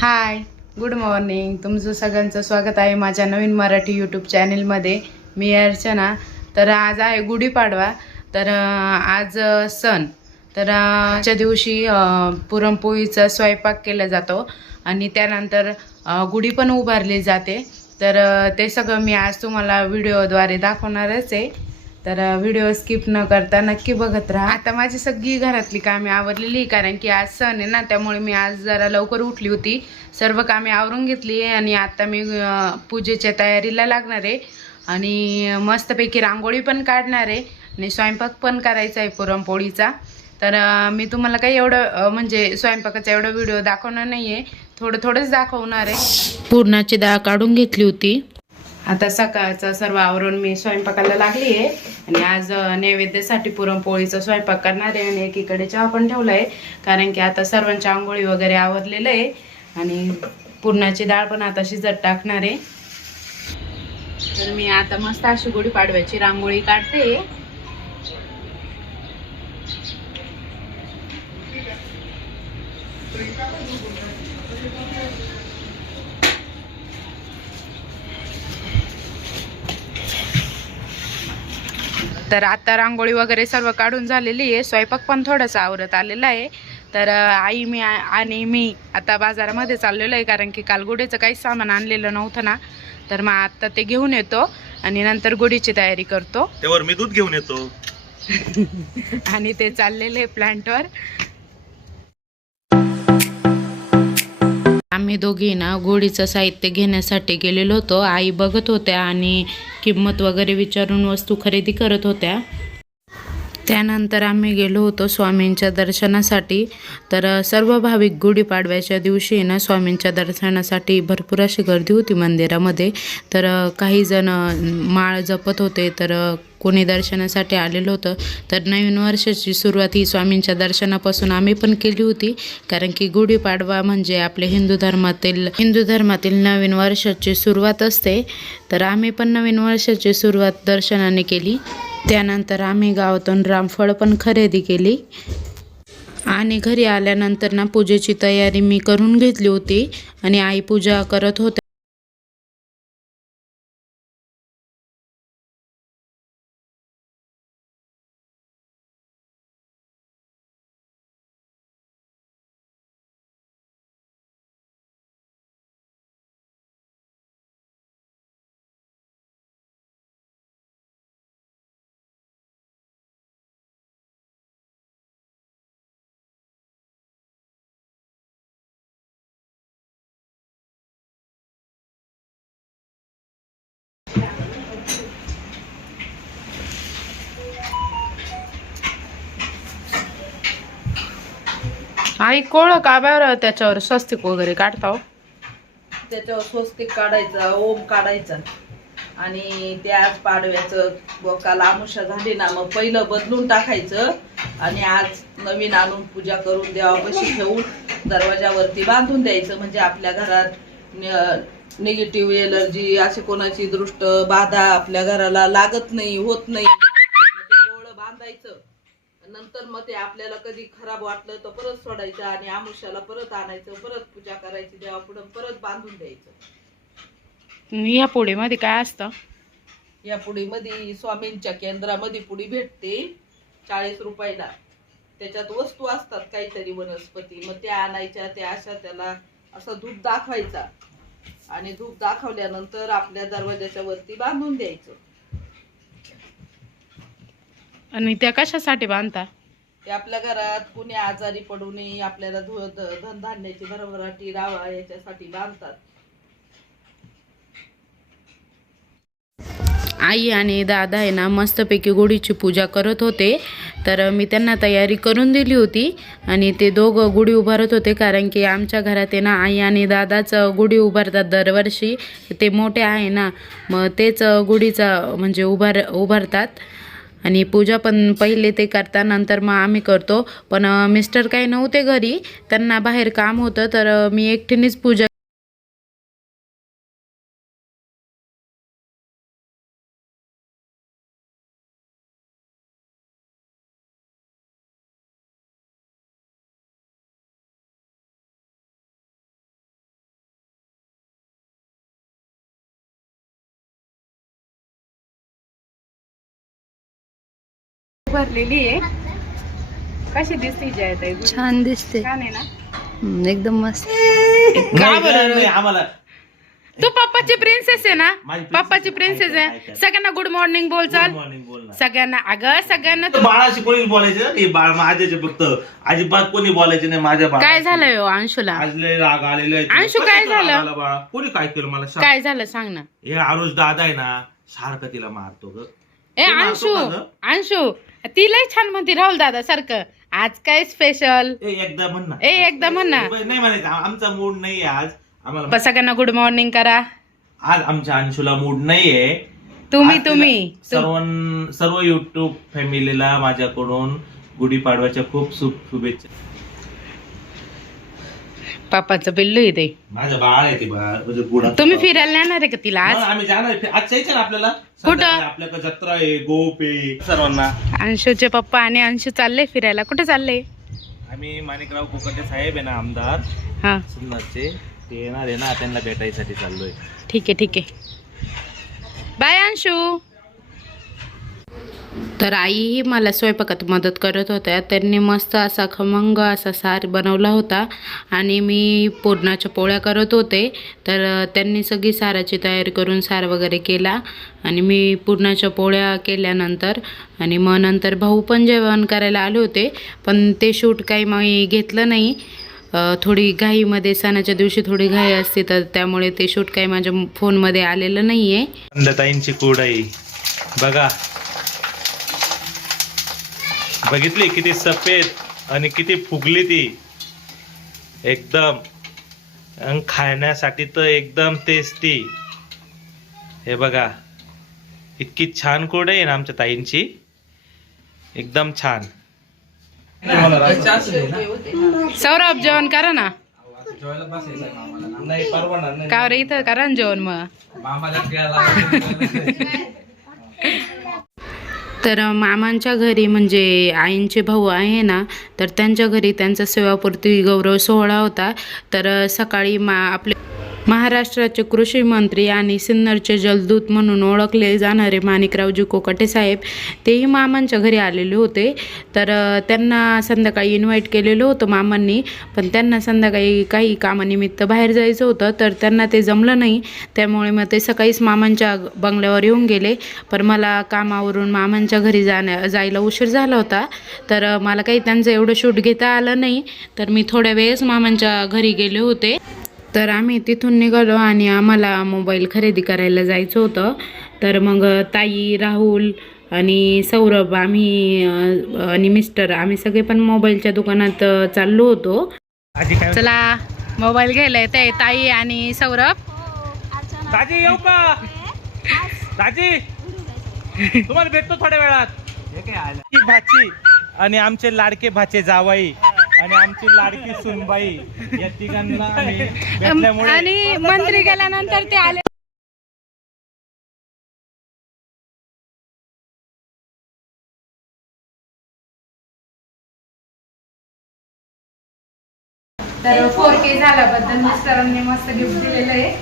Hi good morning तुमचं सगळ्यांचं स्वागत आहे माझ्या नवीन मराठी यूट्यूब चॅनेलमध्ये मी अर्चना. तर आज आहे गुढीपाडवा. तर आज सण. तर आजच्या दिवशी पुरणपोळीचा स्वयंपाक केला जातो आणि त्यानंतर गुढी पण उभारली जाते. तर ते सगळं मी आज तुम्हाला व्हिडिओद्वारे दाखवणारच आहे. तर व्हिडिओ स्किप न करता नक्की बघत राहा. आता माझी सगळी घरातली कामे आवरलेली आहे, कारण की आज सण आहे ना त्यामुळे मी आज जरा लवकर उठली होती. सर्व कामे आवरून घेतली आहे आणि आता मी पूजेच्या तयारीला लागणार आहे. आणि मस्तपैकी रांगोळी पण काढणार आहे आणि स्वयंपाक पण करायचा आहे पुरणपोळीचा. तर मी तुम्हाला काही एवढं म्हणजे स्वयंपाकाचा एवढा व्हिडिओ दाखवणार नाही आहे थोडं थोडंच दाखवणार आहे. पूर्णाची डाळ काढून घेतली होती. आता सकाळचं सर्व आवरून मी स्वयंपाकाला लागली आहे आणि आज नैवेद्यासाठी पुरणपोळीचा स्वयंपाक करणार आहे आणि एकीकडे चहा पण ठेवला आहे कारण की आता सर्वांच्या आंघोळी वगैरे आवरलेलं आहे. आणि पुरणाची डाळ पण आता शिजत टाकणार आहे. तर मी आता मस्त अशी गुढी पाडव्याची रांगोळी काढते. तर आता रांगोळी वगैरे सर्व काढून झालेली आहे. स्वयंपाक पण थोडासा आवरत आलेला आहे. तर आई मी आणि मी आता बाजारामध्ये चाललेलो आहे कारण की काल गुढीचं काहीच सामान आणलेलं नव्हतं ना. तर मग आता ते घेऊन येतो आणि नंतर गुढीची तयारी करतो. त्यावर मी दूध घेऊन येतो. आणि ते चाललेले प्लांटवर. आम्ही दोघी ना गोडीचं साहित्य घेण्यासाठी गेलेलो होतो. आई बघत होत्या आणि किंमत वगैरे विचारून वस्तू खरेदी करत होत्या. त्यानंतर आम्ही गेलो होतो स्वामींच्या दर्शनासाठी. तर सर्व भाविक गुढीपाडव्याच्या दिवशी ना स्वामींच्या दर्शनासाठी भरपूर अशी गर्दी होती मंदिरामध्ये. तर काही जण माळ जपत होते. तर कोणी दर्शनासाठी आलेलं होतं. तर नवीन वर्षाची सुरुवात ही स्वामींच्या दर्शनापासून आम्ही पण केली होती. कारण की गुढीपाडवा म्हणजे आपले हिंदू धर्मातील हिंदू धर्मातील नवीन वर्षाची सुरुवात असते. तर आम्ही पण नवीन वर्षाची सुरुवात दर्शनाने केली. त्यानंतर आम्ही गावातून रामफळ पण खरेदी केली. आणि घरी आल्यानंतर ना पूजेची तयारी मी करून घेतली होती. आणि आई पूजा करत होत्या. आणि कोळ का बरं त्याच्यावर स्वस्तिक वगैरे काढता हो? त्याच्यावर स्वस्तिक काढायचा ओम काढायचा. आणि त्या आज पाडव्याचं व काल आमुषा झाली ना मग पहिलं बदलून टाकायचं. आणि आज नवीन आणून पूजा करून देवापाशी ठेवून दरवाजावरती बांधून द्यायचं. म्हणजे आपल्या घरात निगेटिव्ह एलर्जी अशी कोणाची दृष्ट बाधा आपल्या घराला लागत नाही होत नाही मग ते कोवळं बांधायचं नंतर मग ते आपल्याला कधी खराब वाटलं तर परत सोडायचं आणि आमुष्याला परत आणायचं परत पूजा करायची देवापुढं परत बांधून द्यायचं. या पोळीमध्ये काय असतं? या पुडीमध्ये स्वामींच्या केंद्रामध्ये पुडी भेटते चाळीस रुपयाला. त्याच्यात वस्तू असतात काहीतरी वनस्पती मग त्या आणायच्या त्या अशा त्याला असं धूप दाखवायचा. आणि धूप दाखवल्यानंतर आपल्या दरवाजाच्या वरती बांधून द्यायचं. आणि त्या कशासाठी बांधता? ते आपल्या घरात कुणी आजारी पडू नये आपल्याला धु ध- धनधान्याची भरभराटी राहावा याच्यासाठी बांधतात. आई आणि दादा आहे ना मस्तपैकी गुढीची पूजा करत होते. तर मी त्यांना तयारी करून दिली होती आणि ते दोघं गुढी उभारत होते कारण की आमच्या घरात आहे ना आई आणि दादाच गुढी उभारतात दरवर्षी. ते मोठे आहे ना मग तेच गुढीचा म्हणजे उभार उभारतात. आणि पूजा पण पहिले ते करता नंतर मग आम्ही करतो. पण मिस्टर काही नव्हते घरी. त्यांना बाहेर काम होतं तर मी एकटीनेच पूजा भरलेली आहे. कशी दिसते जयताई छान दिसते. छान आहे ना? एकदम मस्त. का बरं? आम्हाला तू पप्पाची प्रिन्सेस आहे ना? माझी princess पप्पाची आहे. प्रिन्सेस ऐका, आहे. ऐका. सगळ्यांना गुड मॉर्निंग बोल चाल. मॉर्निंग बोल ना. सगळ्यांना अगं सगळ्यांना बाळाशी कोणी बोलायचं? हे बाळ माझ्याचे फक्त. अजिबात कोणी बोलायचे नाही माझ्या बाळा काय झालंय हो अंशुला? आज लय राग आलेला आहे. अंशू, कशाला काय झालं? आला बाळा? कोणी काय केलं मला? सांग. काय झालं? सांग ना. हे आरुष दादा आहे ना सारखं तिला मारतो ग. ए तू मारतो अंशू का गं? अंशू तिलाही छान म्हणते राहुल दादा सारखं. आज काय स्पेशल ए एकदा म्हण ना. ए एकदा म्हण ना. नाही म्हणायचं. आम- आमचा मूड नाहीये आज. आम्हाला ब- सगळ्यांना गुड मॉर्निंग करा. आज आमच्या अंशूला मूड नाहीये. तुम्ही आज तिला तुम्ही तुम- सर्व सर्व युट्यूब फॅमिलीला माझ्याकडून गुढीपाडव्याच्या खूप शुभ शुभेच्छा पप्पाचं पिल्लू आहे ते. माझं बाळ आहे ते बाळ म्हणजे तुम्ही फिरायला नेणार आहे का तिला आज? आम्ही जाणार आहे. आज जायचं ना आपल्याला? कुठं? आपल्याकडे जत्रा आहे गोप आहे. सर्वांना. अंशूचे पप्पा आणि अंशू चालले फिरायला. कुठे चालले? आम्ही माणिकराव कोकटे साहेब आहे ना आमदार. हा. सुन्नरचे ते येणार आहे ना त्यांना भेटायसाठी चाललोय. ठीक आहे ठीक आहे. बाय अंशू. तर आईही मला स्वयंपाकात मदत करत होत्या. त्यांनी मस्त असा खमंग असा सार बनवला होता आणि मी पुरणाच्या पोळ्या करत होते. तर त्यांनी सगळी साराची तयारी करून सार वगैरे केला आणि मी पुरणाच्या पोळ्या केल्यानंतर आणि मग नंतर भाऊ पण जेवण करायला आले होते पण ते शूट काही मी घेतलं नाही. थोडी घाईमध्ये सणाच्या दिवशी थोडी घाई असते तर त्यामुळे ते शूट काही माझ्या फोनमध्ये आलेलं नाही आहे बघा बघितली किती सफेद आणि किती फुगली ती. एकदम. खाण्यासाठी तर एकदम टेस्टी हे बघा. इतकी छान कुरडई आहे ना आमच्या ताईंची. एकदम छान. सौरभ जेवण करा ना. नाही परवाना नाही. का रे इथं करा ना जेवण मग. तर मामांच्या घरी म्हणजे आईंचे भाऊ आहे ना तर त्यांच्या घरी त्यांचा सेवापूर्ती गौरव सोहळा होता. तर सकाळी मा आपले महाराष्ट्राचे कृषी मंत्री आणि सिन्नरचे जलदूत म्हणून ओळखले जाणारे माणिकरावजी कोकटे साहेब तेही मामांच्या घरी आलेले होते. तर त्यांना संध्याकाळी इन्व्हाइट केलेलं होतं मामांनी पण त्यांना संध्याकाळी काही कामानिमित्त बाहेर जायचं होतं. तर त्यांना ते जमलं नाही. त्यामुळे मग ते सकाळीच मामांच्या बंगल्यावर येऊन गेले. पण मला कामावरून मामांच्या घरी जाण्या जायला उशीर झाला होता. तर मला काही त्यांचं एवढं शूट घेता आलं नाही. तर मी थोड्या वेळेस मामांच्या घरी गेले होते. तर आम्ही तिथून निघालो आणि आम्हाला मोबाईल खरेदी करायला जायचं होतं. तर मग ताई राहुल आणि सौरभ आम्ही आणि मिस्टर आम्ही सगळे पण मोबाईलच्या दुकानात चाललो होतो. चला मोबाईल घ्यायला येत ताई आणि सौरभ. दाजी येऊ का? दाजी तुम्हाला भेटतो थोड्या वेळात. ही भाची आणि आमचे लाडके भाचे जावाई. आणि आमची लाडकी सुनबाई या तिघांना आम्ही भेटल्यामुळे आणि मंत्री गेल्यानंतर ते आले. तर फोर के झाल्याबद्दल मिस्टरांनी मस्त गिफ्ट दिलेलं आहे.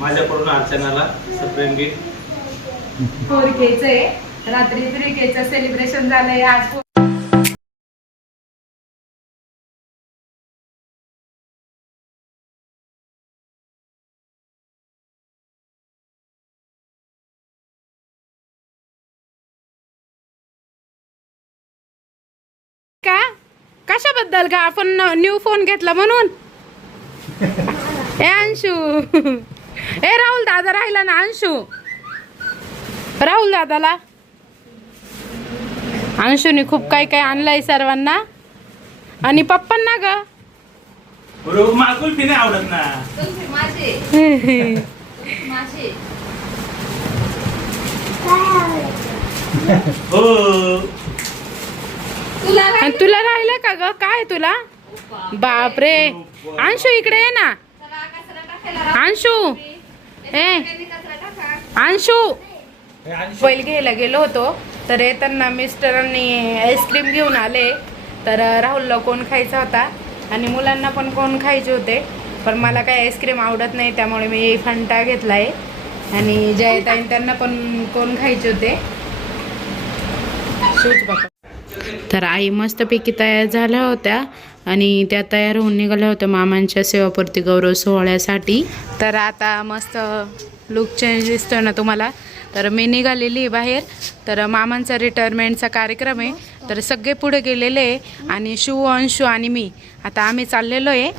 माझ्याकडून अर्चनाला सप्रेम गिफ्ट फोर केच आहे. रात्री थ्री केचं सेलिब्रेशन झालंय. आज कशाबद्दल का? आपण न्यू फोन घेतला म्हणून? ए अंशू. ए राहुल दादा राहिला ना अंशू? राहुल दादाला? अंशूने खूप काय काय आणलंय सर्वांना. आणि पप्पांना ग? आवडत ना. हो. आणि तुला राहिलं का ग? काय तुला? बापरे. अंशू इकडे ये ना. अंशू. ए. अंशू. बैल घ्यायला गेलो होतो. तर येताना मिस्टरांनी आईस्क्रीम घेऊन आले. तर राहुलला कोण खायचा होता? आणि मुलांना पण कोण खायचे होते? पण मला काही आईस्क्रीम आवडत नाही त्यामुळे मी फंटा घेतला आहे आणि जयताईन त्यांना पण कोण खायचे होते? शूज बाबा तर आई मस्तपैकी तयार झाल्या होत्या आणि त्या तयार होऊन निघाल्या होत्या मामांच्या सेवापूर्ती गौरव सोहळ्यासाठी. तर आता मस्त लुक चेंज दिसतोय ना तुम्हाला. तर मी निघालेली आहे बाहेर. तर मामांचा रिटायरमेंटचा कार्यक्रम आहे. तर सगळे पुढे गेलेले आहे आणि शिव अंशू आणि मी. आता आम्ही चाललेलो आहे.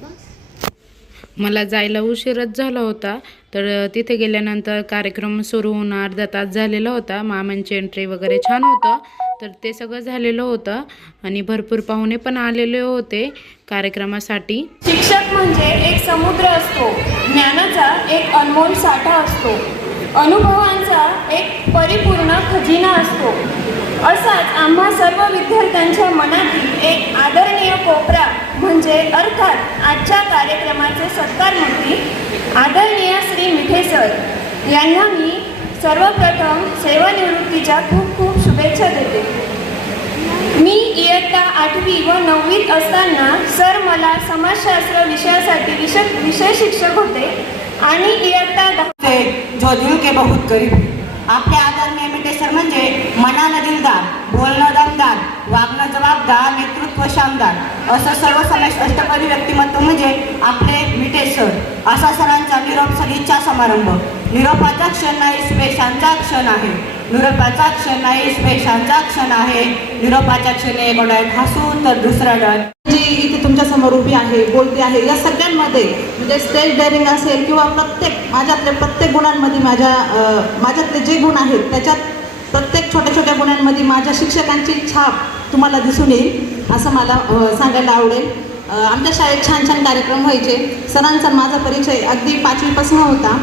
मला जायला उशीरच झाला होता. तर तिथे गेल्यानंतर कार्यक्रम सुरू होऊन अर्धा तास झालेला होता. मामांची एंट्री वगैरे छान होतं. तर ते सगळं झालेलं होतं आणि भरपूर पाहुणे पण आलेले होते कार्यक्रमासाठी. शिक्षक म्हणजे एक समुद्र असतो. ज्ञानाचा एक अनमोल साठा असतो. अनुभवांचा एक परिपूर्ण खजिना असतो. असाच आम्हा सर्व विद्यार्थ्यांच्या मनातील एक आदरणीय कोपरा म्हणजे अर्थात आजच्या कार्यक्रमाचे सत्कारमूर्ती आदरणीय श्री मिठे सर. यांना मी सर्वप्रथम सेवानिवृत्तीच्या खूप खूप शुभेच्छा देते. मी इयत्ता आठवी व नववीत असताना सर मला समाजशास्त्र विषयासाठी विषय विषय शिक्षक होते आणि इयत्ता दहा जो दिल के बहुत गरीब. आपले आदरणीय मिटेसर म्हणजे मनानं दिलदार बोलणं दमदार वागणं जबाबदार नेतृत्व शानदार. असं सर्वसमावेश अष्टपदी व्यक्तिमत्व म्हणजे आपले विटे सर. असा सरांचा निरोप सदिच्छा समारंभ. निरोपाचा क्षण नाही स्पेशांचा क्षण आहे. निरोपाचा क्षण नाही स्पेशांचा क्षण आहे. निरोपाच्या क्षणी डोळ्यात हसू तर दुसरा डोळ्यात जी इथे तुमच्यासमोर उभी आहे बोलते आहे या सगळ्यांमध्ये म्हणजे स्टेज डेअरिंग असेल किंवा प्रत्येक माझ्यातल्या प्रत्येक गुणांमध्ये माझ्या माझ्यातले जे गुण आहेत त्याच्यात प्रत्येक छोट्या छोट्या गुणांमध्ये माझ्या शिक्षकांची छाप तुम्हाला दिसून येईल असं मला सांगायला आवडेल. आमच्या शाळेत छान छान कार्यक्रम व्हायचे. सरांचा माझा परिचय अगदी पाचवीपासून होता.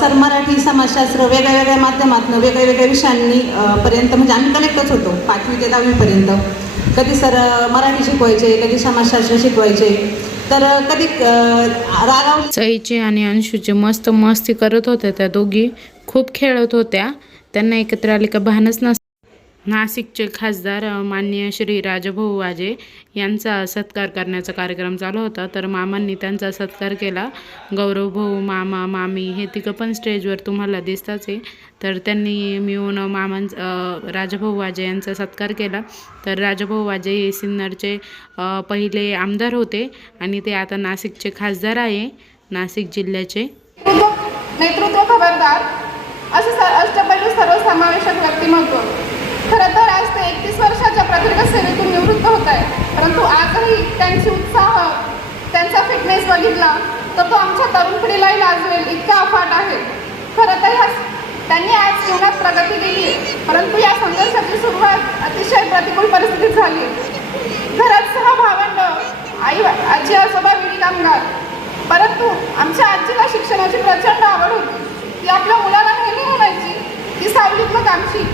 सर मराठी समाजशास्त्र वेगळ्या वेगळ्या माध्यमातून वेगळ्या वेगळ्या विषयांनी पर्यंत म्हणजे आम्ही कलेक्टच होतो पाचवी ते दहावीपर्यंत कधी सर मराठी शिकवायचे कधी समाजशास्त्र शिकवायचे. तर कधी रागाव रागावले आणि अंशूची मस्त मस्ती करत होत्या त्या दोघी. खूप खेळत होत्या. त्यांना एकत्र आले का भानच नसतं. नाशिकचे खासदार मान्य माननीय श्री राजभाऊ वाजे यांचा सत्कार करण्याचा कार्यक्रम चालू होता. तर मामांनी त्यांचा सत्कार केला. गौरव भाऊ मामा मामी हे तिघं पण स्टेजवर तुम्हाला दिसताच आहे. तर त्यांनी मिळून मामां राजभाऊ वाजे यांचा सत्कार केला. तर राजभाऊ वाजे हे सिन्नरचे पहिले आमदार होते आणि ते आता नाशिकचे खासदार आहे नाशिक जिल्ह्याचे. नेतृत्व खबरदार असे सर्वसमावेशक व्यक्तिमत्व. खरं तर आज ते एकतीस वर्षाच्या प्रदीर्घ सेवेतून निवृत्त होत आहे. परंतु आजही त्यांची उत्साह त्यांचा फिटनेस बघितला तर तो आमच्या तरुण पिढीलाही लाजवेल इतका अफाट आहे. खरं तर ह्या त्यांनी आज जीवनात प्रगती केली आहे परंतु या संघर्षाची सुरुवात अतिशय प्रतिकूल परिस्थितीत झाली. आहे घरात सहा भावंड आई आजी आजोबा विडी कामगार परंतु आमच्या आजीला शिक्षणाची प्रचंड आवड होती. ती आपल्या मुलाला नेहमी म्हणायची ती सावलीतलं आमची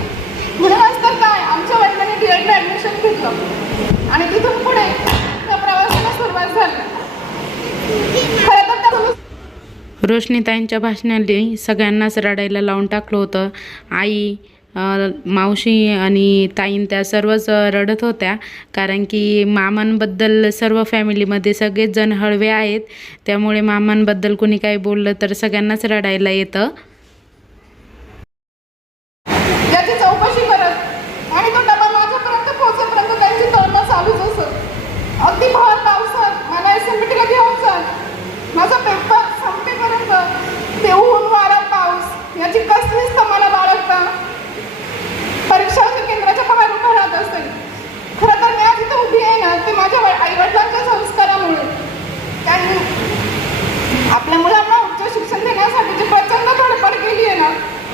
शिक म्हणूनच काय? आमच्या वडिलांनी डी एडला ॲडमिशन घेतलं. आणि तिथून पुढे त्या प्रवासाला सुरुवात झाली. रोशनीताईंच्या भाषणाने सगळ्यांनाच रडायला लावून टाकलं होतं. आई मावशी आणि ताईन त्या सर्वच रडत होत्या. कारण की मामांबद्दल सर्व फॅमिलीमध्ये सगळेच जण हळवे आहेत. त्यामुळे मामांबद्दल कोणी काही बोललं तर सगळ्यांनाच रडायला येतं याची चौकशी करत आणि तो डबा माझ्यापर्यंत पोहोचेपर्यंत त्यांची तळमळ चालूच असत अगदी भर पावसात मला एस एम टीला घेऊन चल माझा पेपर संपेपर्यंत ते ऊन वारा पाऊस याची कसलीच तर मला बाळगता परीक्षा केंद्राच्या बाहेर उभं राहत असेल खरं तर मी आज इथं उभी आहे ना ते माझ्या आई वडिलांच्या संस्कारामुळे त्यांनी आपल्या मुलांना उच्च शिक्षण देण्यासाठी जी प्रचंड धडपड केली आहे ना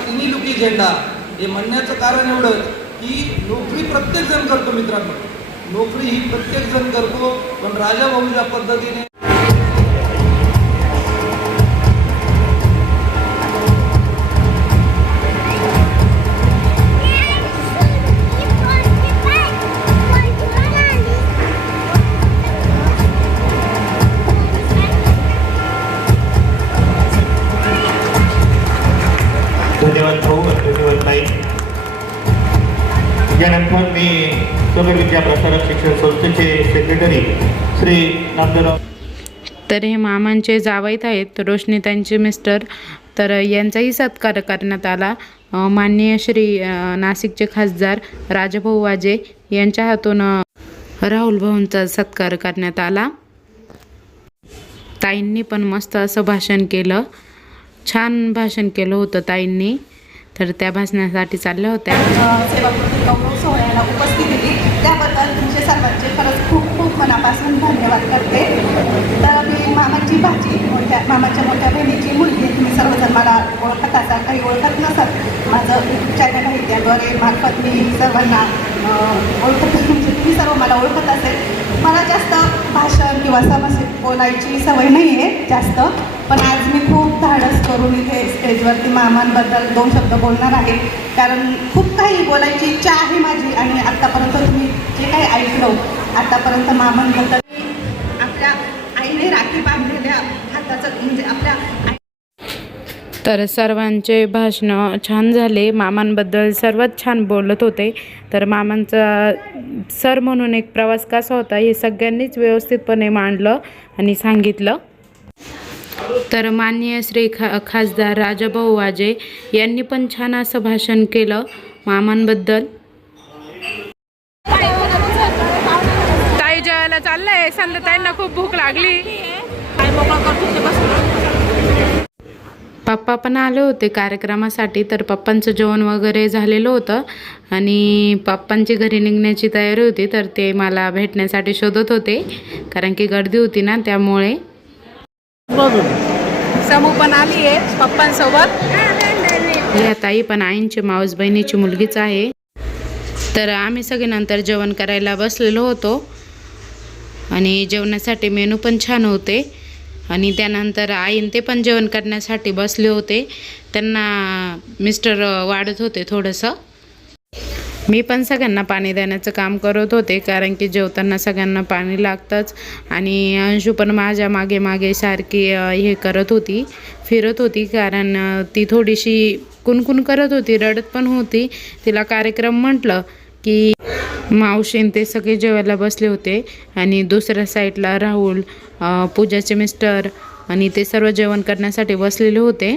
नीलुकी घेता हे म्हणण्याचं कारण एवढं की नोकरी प्रत्येक जण करतो मित्रांनो. नोकरी ही प्रत्येक जण करतो पण राजा भाऊच्या पद्धतीने धन्यवाद भाऊ धन्यवाद ताई. यानंतर मी विद्या प्रसारक शिक्षण संस्थेचे सेक्रेटरी श्री नामदेवराव तर हे मामांचे जावईत आहेत रोशनी त्यांचे मिस्टर तर यांचाही सत्कार करण्यात आला. माननीय श्री नाशिकचे खासदार राजभाऊ वाजे यांच्या हातून राहुल भाऊंचा सत्कार करण्यात आला. ताईंनी पण मस्त असं भाषण केलं. छान भाषण केलं होतं ताईंनी. तर त्या भाषणासाठी चालल्या होत्या. सेवाकृती सोहळ्याला उपस्थित दिली त्याबद्दल तुमचे सर्वांचे खरंच खूप खूप मनापासून धन्यवाद करते. तर मी मामाची भाजी मोठ्या मामाच्या मोठ्या बहिणीची मुलगी तुम्ही सर्वजण मला ओळखत असाल काही ओळखत नसत माझं यूट्यूब चॅनल आहे त्याद्वारे मार्फत मी सर्वांना अं, ओळखत म्हणजे तुम्ही सर्व मला ओळखत असेल. मला जास्त भाषण किंवा समस्या बोलायची सवय नाही आहे जास्त. पण आज मी खूप धाडस करून इथे स्टेजवरती मामांबद्दल दोन शब्द बोलणार आहे. कारण खूप काही बोलायची इच्छा आहे माझी आणि आत्तापर्यंत तुम्ही जे काही ऐकलं आत्तापर्यंत मामांबद्दल आपल्या आईने राखी बांधलेल्या हाताचं म्हणजे आपल्या तर सर्वांचे भाषणं छान झाले. मामांबद्दल सर्वच छान बोलत होते. तर मामांचा सर म्हणून एक प्रवास कसा होता हे सगळ्यांनीच व्यवस्थितपणे मांडलं आणि सांगितलं. तर माननीय श्री खा खासदार राजाभाऊ वाजे यांनी पण छान असं भाषण केलं मामांबद्दल. ताई जेवायला चाललंय समजा ताईंना खूप भूक लागली. पप्पा पण आले होते कार्यक्रमासाठी तर पप्पांचं जेवण वगैरे झालेलं होतं. आणि पप्पांची घरी निघण्याची तयारी होती तर ते मला भेटण्यासाठी शोधत होते. कारण की गर्दी होती ना त्यामुळे समू पण आली आहे पप्पांसोबत. या ताई पण आईंची मावस बहिणीची मुलगीच आहे. तर आम्ही सगळे नंतर जेवण करायला बसलेलो होतो. आणि जेवणासाठी मेनू पण छान होते. आणि त्यानंतर आईन ते पण जेवण करण्यासाठी बसले होते. त्यांना मिस्टर वाढत होते थोडंसं. मी पण सगळ्यांना पाणी देण्याचं काम करत होते कारण की जेवताना सगळ्यांना पाणी लागतंच. आणि अंशू पण माझ्या मागे मागे सारखी हे करत होती फिरत होती कारण ती थोडीशी कुणकुण करत होती रडत पण होती. तिला कार्यक्रम म्हटलं की मावशीन ते सगळे जेवायला बसले होते. आणि दुसऱ्या साईडला राहुल पूजाचे मिस्टर आणि ते सर्व जेवण करण्यासाठी बसलेले होते.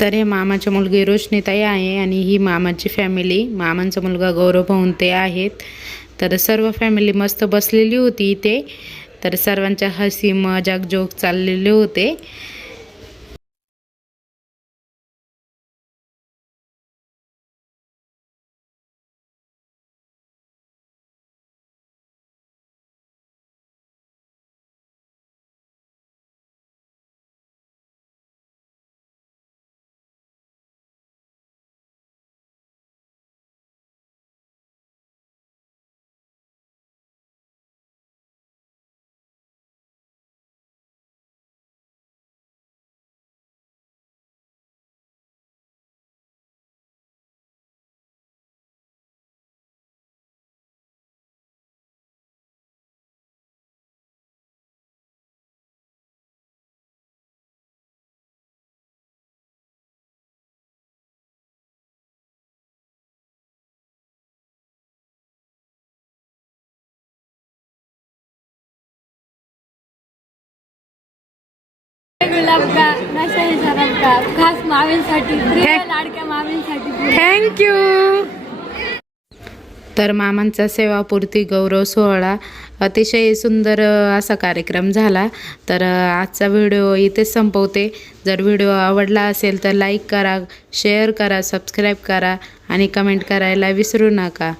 तर हे मामाची मुलगी रोशनीताई आहे आणि ही मामाची फॅमिली मामांचा मुलगा गौरव भाऊन ते आहेत. तर सर्व फॅमिली मस्त बसलेली होती इथे. तर सर्वांच्या हसी मजाक जोक चाललेले होते. रबका खास प्रिय लाडक्या थँक्यू तर मामांचा सेवापूर्ती गौरव सोहळा अतिशय सुंदर असा कार्यक्रम झाला. तर आजचा व्हिडिओ इथेच संपवते. जर व्हिडिओ आवडला असेल तर लाईक करा शेअर करा सबस्क्राईब करा आणि कमेंट करायला विसरू नका.